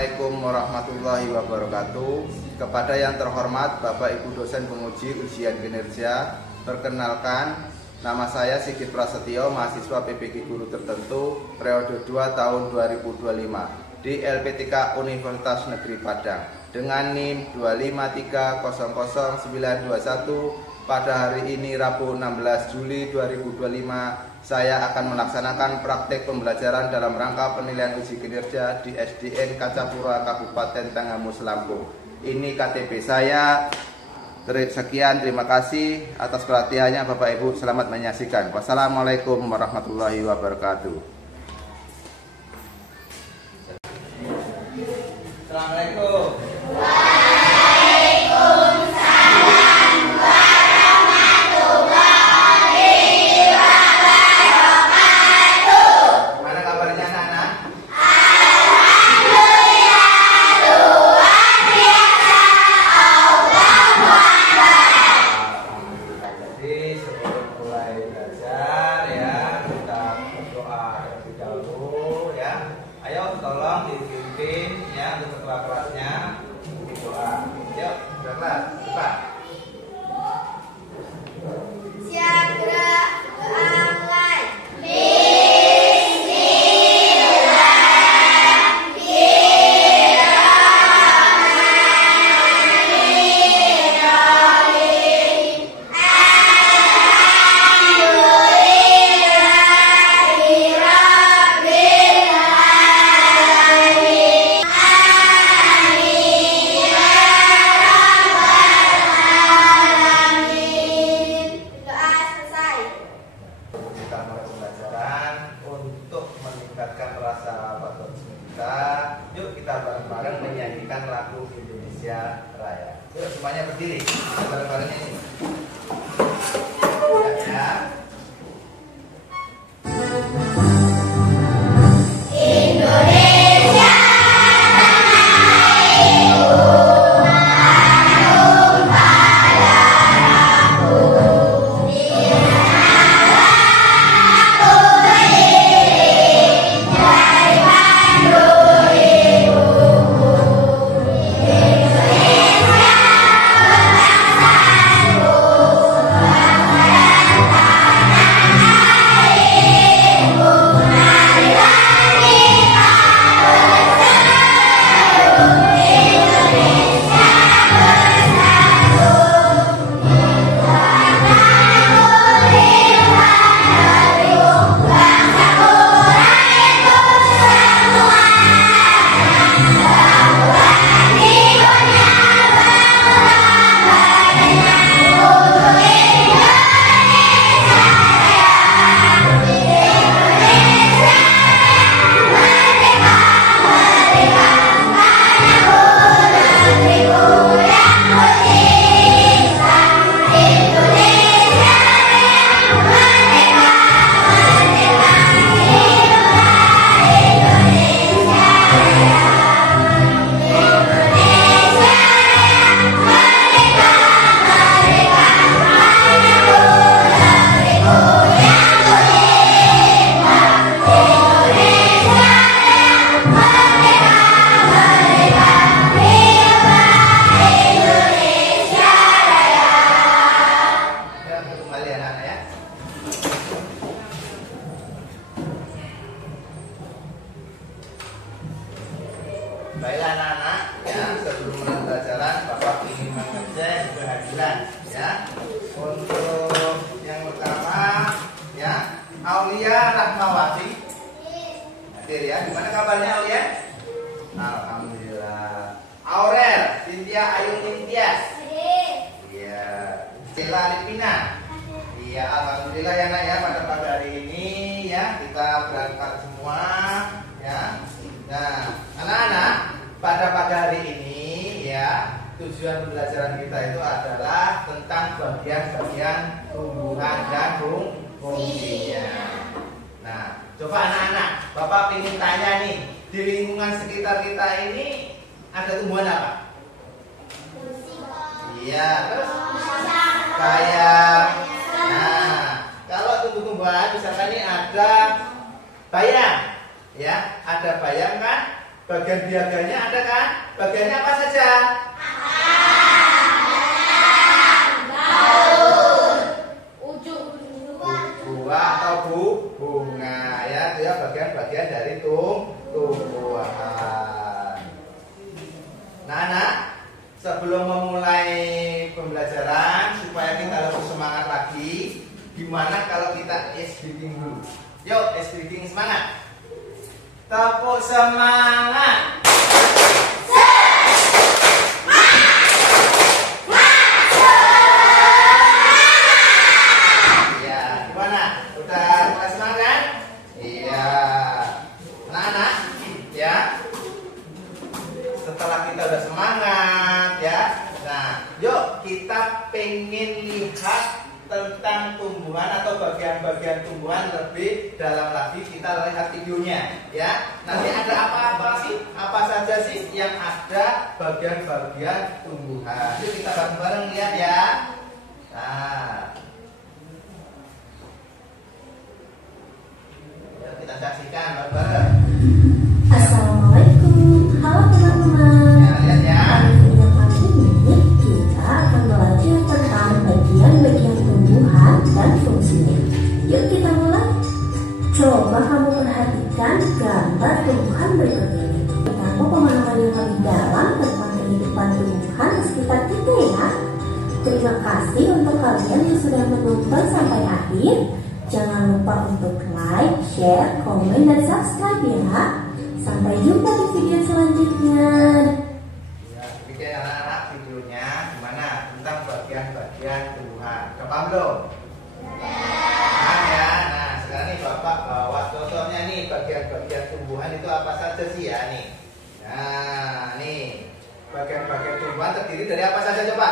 Assalamualaikum warahmatullahi wabarakatuh. Kepada yang terhormat Bapak Ibu dosen penguji ujian kinerja, perkenalkan, nama saya Sigit Prasetyo, mahasiswa PPG Guru Tertentu periode 2 tahun 2025 di LPTK Universitas Negeri Padang dengan NIM 253000921. Pada hari ini Rabu 16 Juli 2025 saya akan melaksanakan praktek pembelajaran dalam rangka penilaian uji kinerja di SDN Kacapura Kabupaten Tanggamus Lampung. Ini KTP saya. Sekian, terima kasih atas perhatiannya Bapak Ibu. Selamat menyaksikan. Wassalamualaikum warahmatullahi wabarakatuh. Assalamualaikum. Tolong dipimpin ya untuk ketua kelasnya doa. Yuk, kelas cepat. Siap gerak mulai. Yuk kita bareng-bareng menyanyikan lagu Indonesia Raya. Yuk semuanya berdiri bareng-bareng ini. Ya. Baiklah anak-anak, ya, sebelum mulai pelajaran Bapak ingin mengecek kehadiran ya. Untuk yang pertama ya, Aulia Rahmawati. Hadir ya. Gimana kabarnya Aulia? Alhamdulillah. Aurel Cynthia Ayu Nintias. Iya. Cila Lipina. Iya, alhamdulillah ya nak ya, pada pagi hari ini ya kita berangkat semua ya. Nah, anak-anak, pada pagi hari ini ya, tujuan pembelajaran kita itu adalah tentang bagian-bagian tumbuhan dan fungsinya. Nah, coba anak-anak, Bapak ingin tanya nih, di lingkungan sekitar kita ini ada tumbuhan apa? Iya, terus kayak, nah, kalau tumbuh-tumbuhan misalkan ini ada bayam, ya, ada bayam kan? Bagian biaganya ada kan? Bagiannya apa saja? Buah atau bunga ya, itu ya bagian-bagian dari tumbuhan. Nah, anak, sebelum memulai pembelajaran supaya kita lebih semangat lagi, gimana kalau kita ice breathing dulu? Yuk, ice breathing semangat. Tepuk semangat. Setelah kita udah semangat ya, nah yuk kita pengen lihat tentang tumbuhan atau bagian-bagian tumbuhan lebih dalam lagi. Kita lihat videonya ya. Nanti ada apa-apa sih, apa saja sih yang ada bagian-bagian tumbuhan. Yuk kita bareng-bareng lihat ya. Nah, yuk kita saksikan bareng-bareng. Assalamualaikum, halo teman-teman. Video kali ini kita akan belajar tentang bagian-bagian tumbuhan dan fungsinya. Yuk kita mulai. Coba kamu perhatikan gambar tumbuhan berikut ini. Kamu pemahaman yang lebih dalam tentang kehidupan tumbuhan di sekitar kita ya. Terima kasih untuk kalian yang sudah menonton sampai akhir. Jangan lupa untuk like, share, komen, dan subscribe ya. Sampai jumpa di video selanjutnya. Ya, demikian anak-anak videonya gimana tentang bagian-bagian tumbuhan. Udah paham belum? Nah, ya. Nah, sekarang nih Bapak bawa contohnya nih bagian-bagian tumbuhan itu apa saja sih ya nih. Nah, nih bagian-bagian tumbuhan terdiri dari apa saja coba?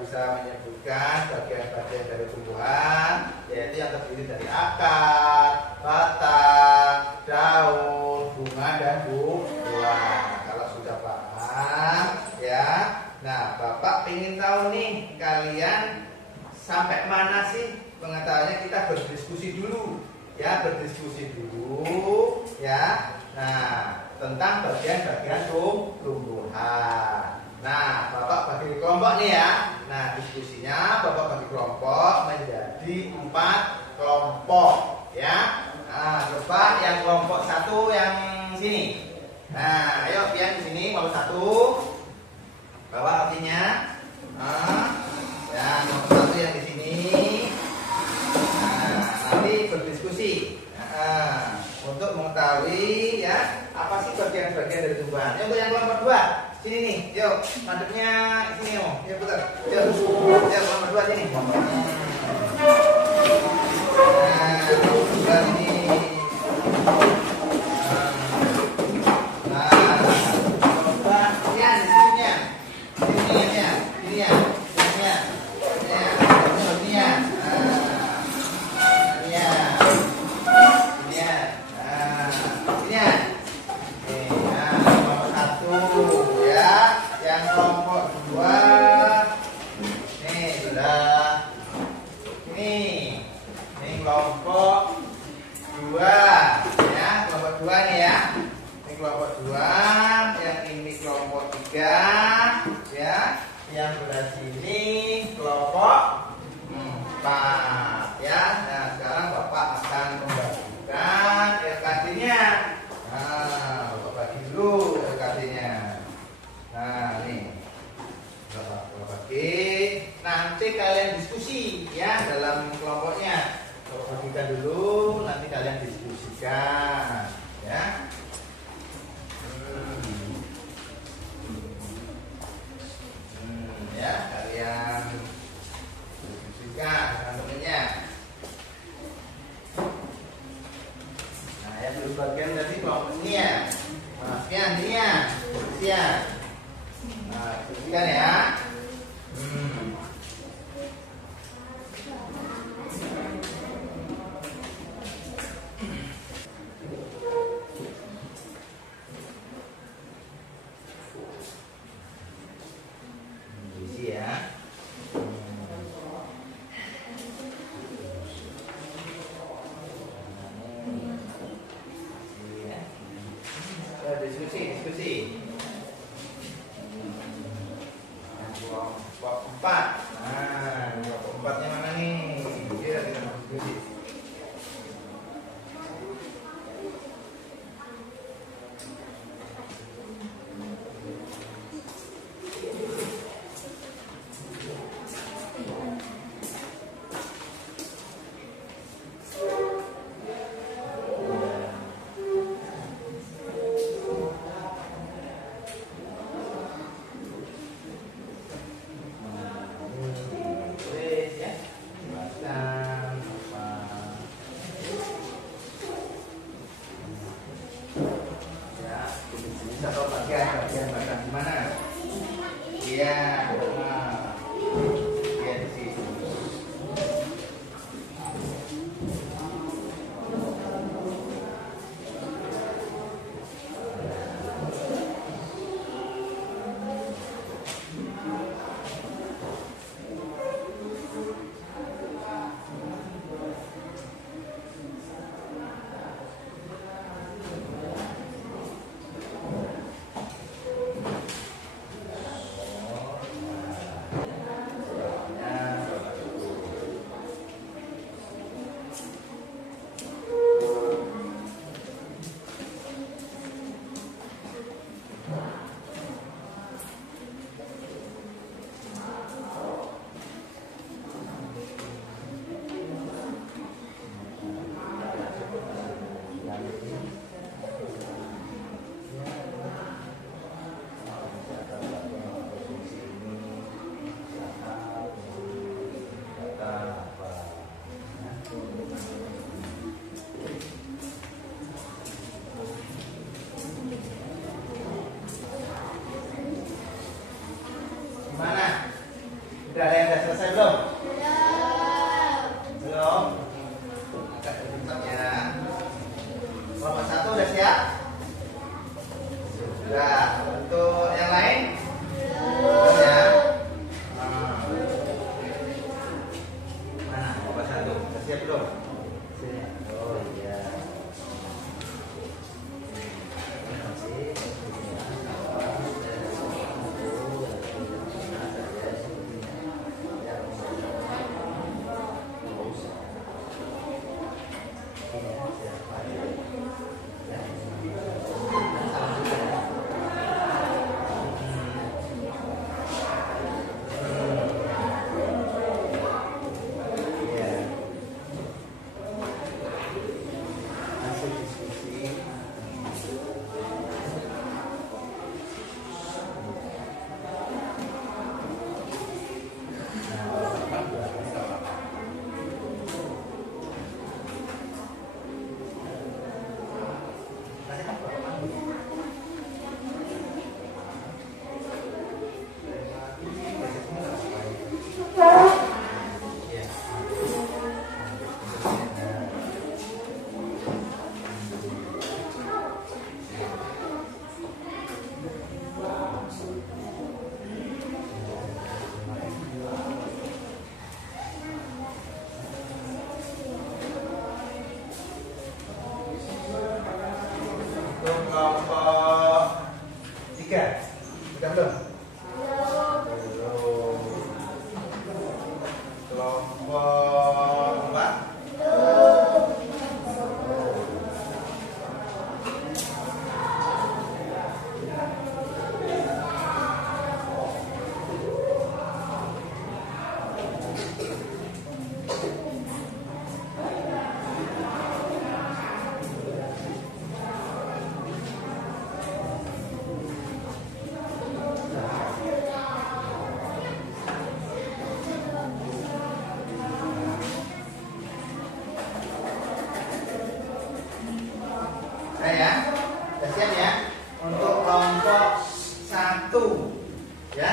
Bisa menyebutkan bagian-bagian dari tumbuhan, yaitu yang terdiri dari akar, batang, daun, bunga, dan buah. Kalau sudah paham ya, nah Bapak ingin tahu nih kalian sampai mana sih pengetahuannya. Kita berdiskusi dulu ya, berdiskusi dulu ya. Nah, tentang bagian-bagian tumbuhan. Nah, Bapak bagi kelompok nih ya. Nah, diskusinya Bapak bagi kelompok menjadi 4 kelompok ya. Nah, coba yang kelompok 1 yang sini. Nah, ayo pian di sini kelompok 1. Bapak artinya. Nah, ya kelompok 1 yang di sini. Nah, nanti berdiskusi. Untuk mengetahui ya apa sih bagian-bagian dari tumbuhan. Untuk yang kelompok 2 sini nih, yuk madepnya sini om, yuk putar, yuk kelompok 2 sini. Nah, kelompok 2 sini. Nah, coba lihat di sininya, sininya, sininya, sininya, sininya, kelompok 2 nih sudah ini kelompok 2 ya, kelompok 2 nih ya, ini kelompok 2, yang ini kelompok 3 ya, yang belah sini kelompok 4 ya. Nah, sekarang Bapak akan membagikan LKD-nya. Nah, Bapak bagi dulu LKD-nya. Nah, nih Bapak bagi, nanti kalian diskusi ya dalam kelompoknya. Bapak bagikan dulu, nanti kalian diskusikan ya. Ya, kalian diskusikan dengan temennya. Nah, yang dulu bagian tadi kelompok ini ya. Maafnya ini ya, ya. Nah, diskusikan ya. Isi ya. diskusi. Kelompok 4. Nah, kelompok 4-nya mana nih? Kita diskusi. Satu bagian di mana? Iya, nah, iya di situ. Udah ada yang udah selesai belum? Belum. Agak cepat ya. Kelompok 1 udah siap? Sudah. Untuk yang lain? Belum ya? Mana kelompok 1? Udah siap belum? Siap. Oh iya. Kelompok 3 udah belum? Belum. Kelompok 4 ya, udah siap ya untuk kelompok 1 ya.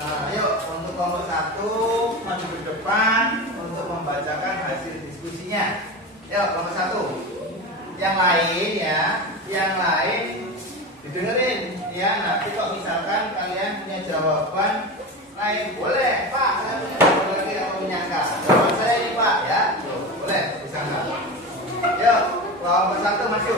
Nah, ayo untuk kelompok 1 maju ke depan untuk membacakan hasil diskusinya. Yuk kelompok 1. Yang lain ya, yang lain didengerin ya. Nanti kok misalkan kalian punya jawaban lain, boleh Pak, saya punya jawaban lagi atau menyangka. Jawaban saya ini Pak ya, tuh, boleh disangka. Yuk kelompok 1 maju.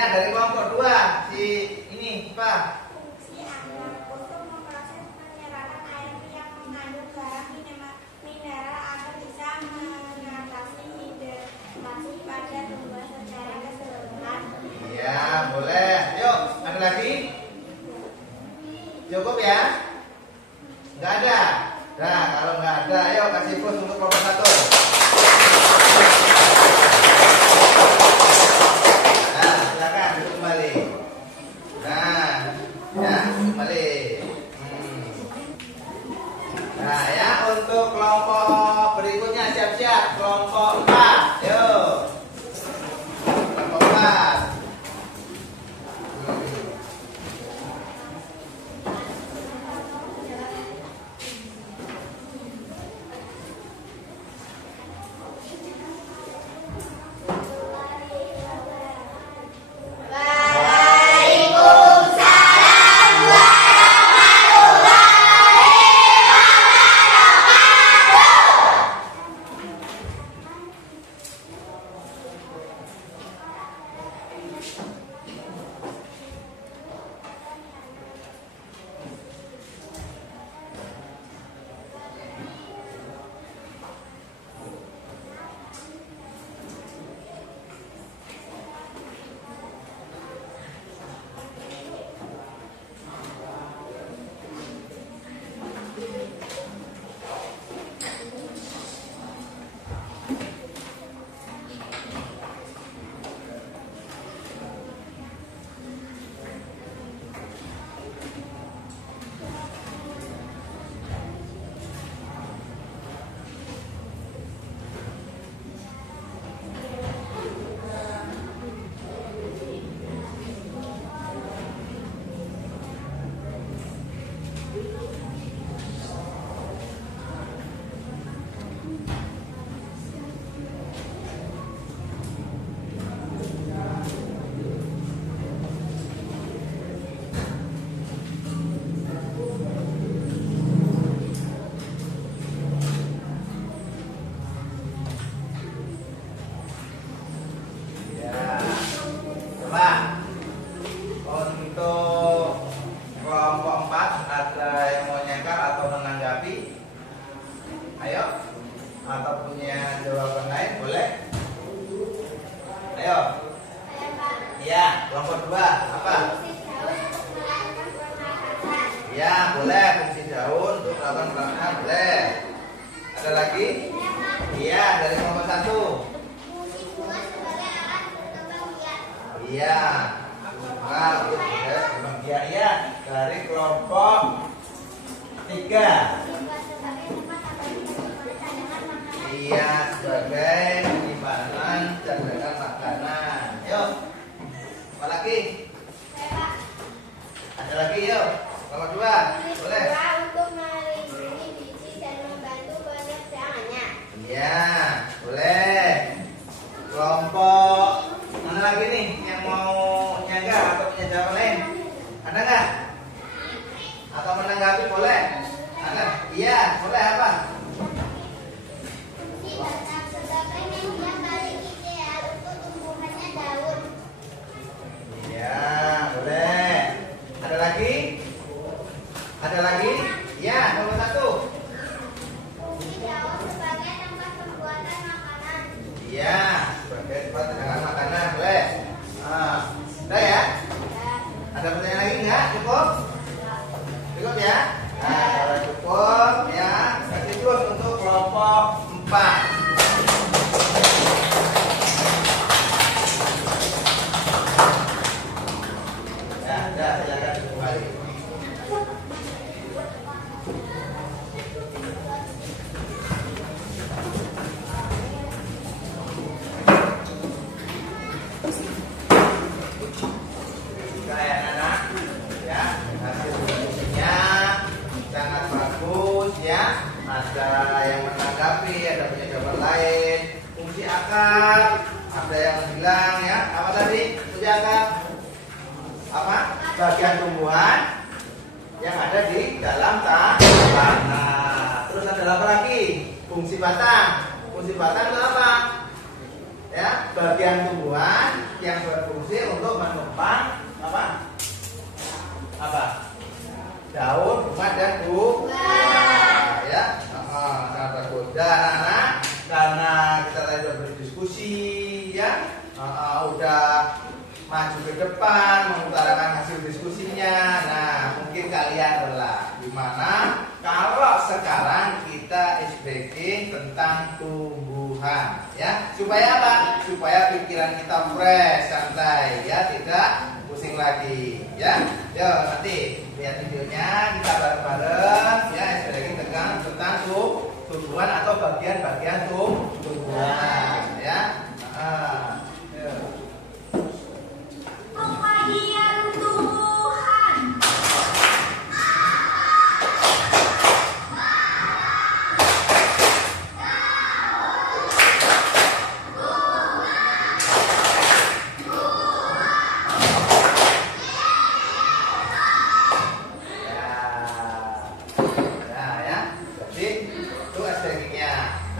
Ya, dari kelompok 2 si ini Pak. Fungsi ambar untuk memproses penyerapan air yang mengandung garam mineral agar bisa mengatasi hidrasi pada tumbuhan secara keseluruhan. Iya, boleh. Yuk, ada lagi? Cukup ya? Nggak ada? Nah, kalau nggak ada, ayo kasih plus untuk kelompok 1. Nah, silakan duduk kembali. Nah, ya, kembali. Nah, ya, untuk kelompok berikutnya siap-siap. Kelompok 4. Yuk. Kelompok 4. Bagian tumbuhan yang ada di dalam tanah. Terus ada apa lagi? Fungsi batang. Fungsi batang itu apa? ya, bagian tumbuhan yang berfungsi untuk menopang apa? Daun, bunga dan buah, ya. Sangat bagus. Dan anak, karena kita tadi sudah berdiskusi, ya, udah maju ke depan mengutarakan hasil diskusinya. Nah, mungkin kalian adalah gimana kalau sekarang kita speaking tentang tumbuhan, ya, supaya apa? Supaya pikiran kita fresh, santai, ya, tidak pusing lagi, ya. Yuk, nanti lihat videonya kita bareng-bareng, ya, speaking tentang tumbuhan atau bagian-bagian tumbuhan, ya. Pembagian tumbuhan.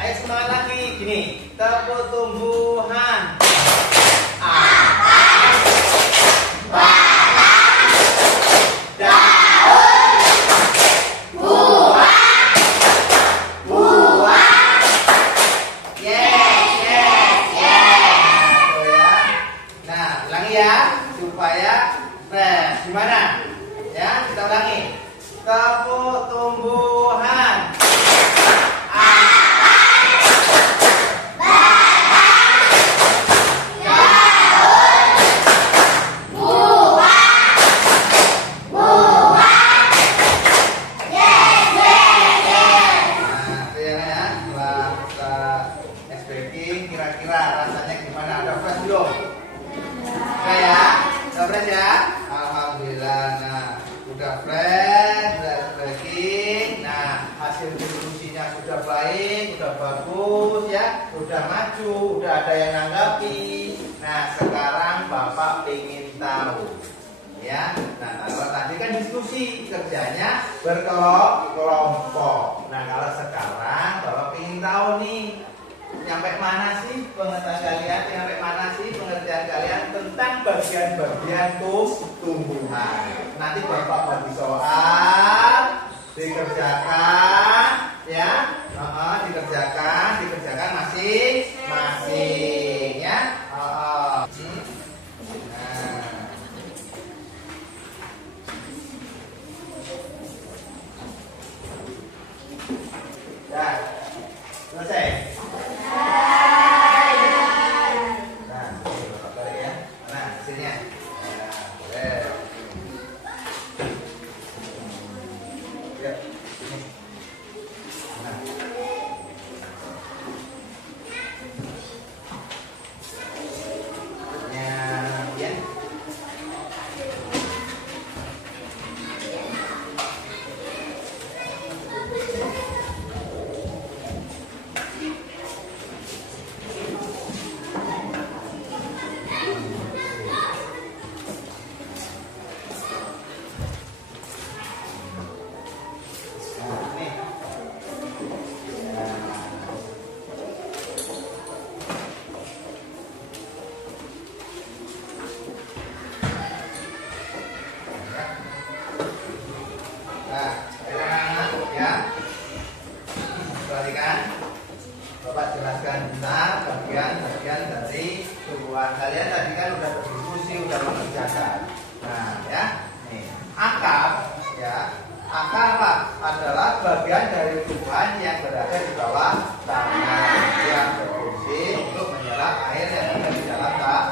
Ayo semangat lagi, gini, tepuk tumbuhan. Supaya fresh. Gimana? Ya, kita ulangi. Tepuk tumbuhan. Kira-kira rasanya gimana? Ada fresh belum? Kayak udah fresh ya? Alhamdulillah. Nah, udah fresh, udah breaking. Nah, hasil diskusinya sudah baik, udah bagus ya, udah maju, udah ada yang nanggapi. Nah, sekarang Bapak ingin tahu, ya. Nah, kalau tadi kan diskusi, kerjanya berkelompok. Nah, kalau sekarang Bapak ingin tahu nih, nyampe mana sih pengetahuan kalian, nyampe mana sih pengertian kalian tentang bagian-bagian tumbuhan. Nanti Bapak bagi soal, dikerjakan, ya, dikerjakan masing-masing, ya. Ya, selesai. Bapak jelaskan tentang bagian-bagian dari tumbuhan. Kalian tadi kan udah berdiskusi, udah mengerjakan. Nah, ya, nih, akar, ya, akar apa? Adalah bagian dari tumbuhan yang berada di bawah tanah yang berfungsi untuk menyerap air yang ada di dalam tanah.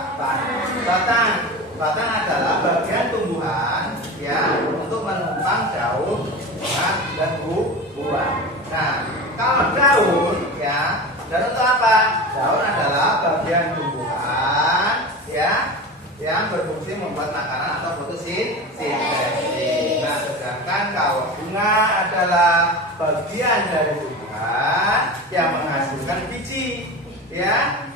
Batang adalah bagian tumbuhan, ya, untuk menumpang daun, bunga, dan buah. Nah, kalau daun, ya, daun itu apa? Daun adalah bagian tumbuhan, ya, yang berfungsi membuat makanan atau fotosintesis. Nah, sedangkan kalau bunga adalah bagian dari tumbuhan yang menghasilkan biji, ya.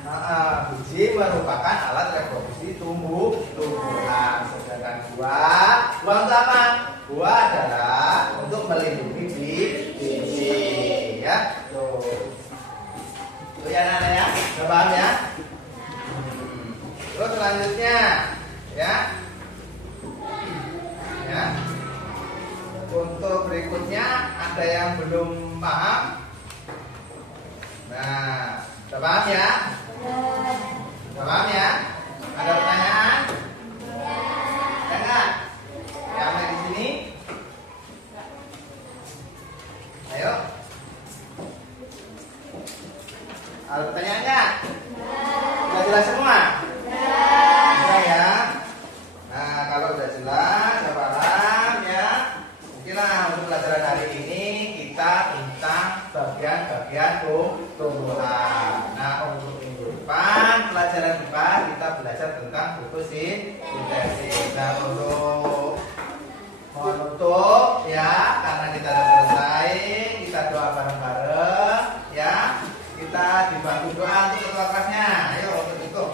Biji merupakan alat reproduksi tumbuhan. Sedangkan buah untuk apa? Buah adalah untuk melindungi biji, ya. Tuh ya, anak-anak ya, udah paham ya? Terus selanjutnya, ya. Ya. Untuk berikutnya ada yang belum paham? Nah, sudah paham ya? Sudah paham ya? Ada pertanyaan? Ada nggak? Yang ada di sini? Ayo. Ada pertanyaan nggak? Sudah jelas semua? Sudah ya? Nah, kalau sudah jelas, sudah paham ya. Mungkinlah untuk pelajaran hari ini kita tentang bagian-bagian tumbuhan. Nah, untuk minggu depan pelajaran IPA kita belajar tentang fotosintesis. Nah, untuk menutup ya, karena kita sudah selesai, kita doa bareng-bareng ya. Kita dibantu doa untuk ketua kelasnya. Ayo untuk tutup.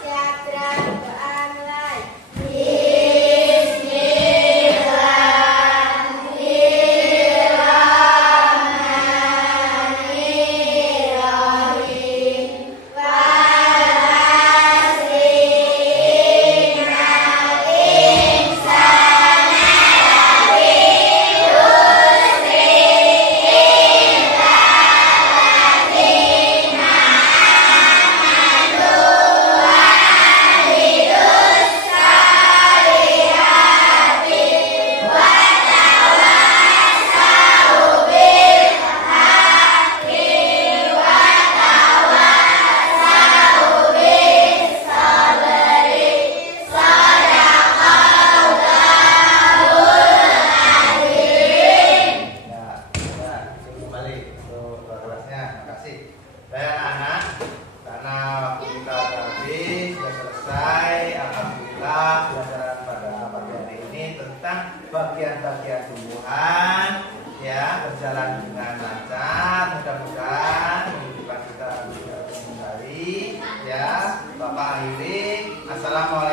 Siap doa mulai. Bagian-bagian tumbuhan ya berjalan dengan lancar, mudah-mudahan kehidupan kita bisa kembali ya. Bapak akhiri, assalamualaikum.